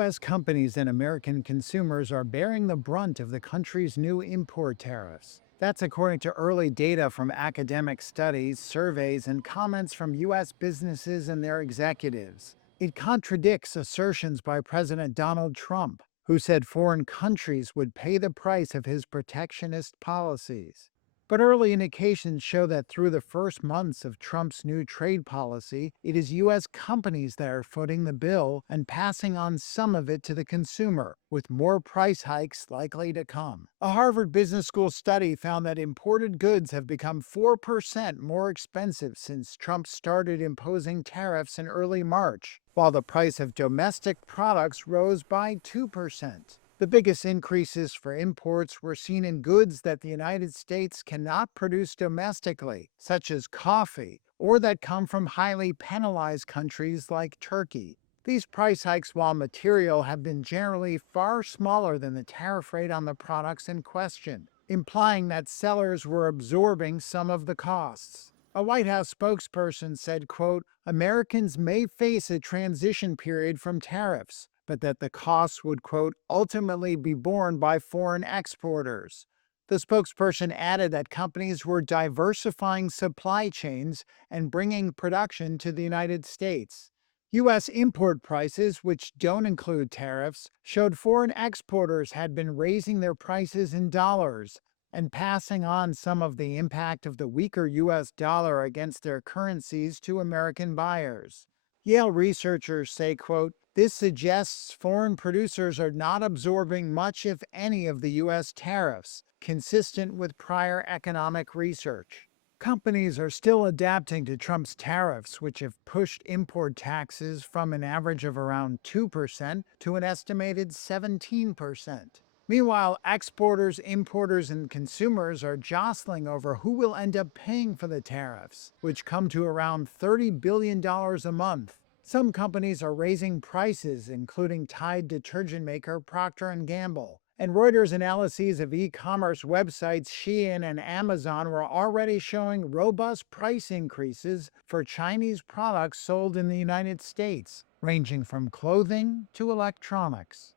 U.S. companies and American consumers are bearing the brunt of the country's new import tariffs. That's according to early data from academic studies, surveys, and comments from U.S. businesses and their executives. It contradicts assertions by President Donald Trump, who said foreign countries would pay the price of his protectionist policies. But early indications show that through the first months of Trump's new trade policy, it is U.S. companies that are footing the bill and passing on some of it to the consumer, with more price hikes likely to come. A Harvard Business School study found that imported goods have become 4% more expensive since Trump started imposing tariffs in early March, while the price of domestic products rose by 2%. The biggest increases for imports were seen in goods that the United States cannot produce domestically, such as coffee, or that come from highly penalized countries like Turkey. These price hikes, while material, have been generally far smaller than the tariff rate on the products in question, implying that sellers were absorbing some of the costs. A White House spokesperson said, quote, "Americans may face a transition period from tariffs, but that the costs would, quote, ultimately be borne by foreign exporters." The spokesperson added that companies were diversifying supply chains and bringing production to the United States. U.S. import prices, which don't include tariffs, showed foreign exporters had been raising their prices in dollars and passing on some of the impact of the weaker U.S. dollar against their currencies to American buyers. Yale researchers say, quote, "This suggests foreign producers are not absorbing much, if any, of the U.S. tariffs, consistent with prior economic research." Companies are still adapting to Trump's tariffs, which have pushed import taxes from an average of around 2% to an estimated 17%. Meanwhile, exporters, importers, and consumers are jostling over who will end up paying for the tariffs, which come to around $30 billion a month. Some companies are raising prices, including Tide detergent maker Procter & Gamble. And Reuters analyses of e-commerce websites Shein and Amazon were already showing robust price increases for Chinese products sold in the United States, ranging from clothing to electronics.